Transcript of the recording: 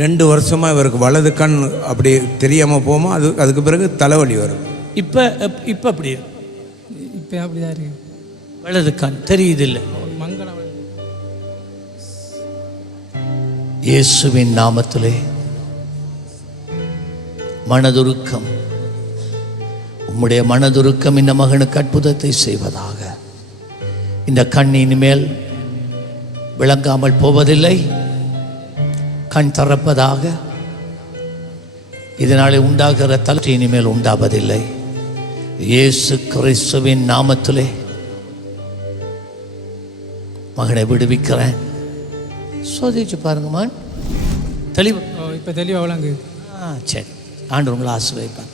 ரெண்டு வருஷமாக இவருக்கு வலது கண் அப்படி தெரியாமல் போமா அது அதுக்கு பிறகு தலைவலி வரும். இப்போ இப்போ அப்படி இப்போ அப்படிதான் இருக்கு. வலது கண் தெரியுது இல்லை மங்களம் இயேசுவின் நாமத்திலே மனதுருக்கம் உம்முடைய மனதுருக்கம் இந்த மகனுக்கு அற்புதத்தை செய்வதாக. இந்த கண் இனிமேல் விளங்காமல் போவதில்லை. கண் திறப்பதாக இதனாலே உண்டாகிற தளர்ச்சி இனிமேல் உண்டாவதில்லை. இயேசு கிறிஸ்துவின் நாமத்திலே மகனை விடுவிக்கிறேன். சோதிச்சு பாருங்கம்மா தெளிவு. இப்போ தெளிவாக விளங்கு. ஆ சரி. ஆண்டு உங்களை ஆசிர்வதிப்பார்.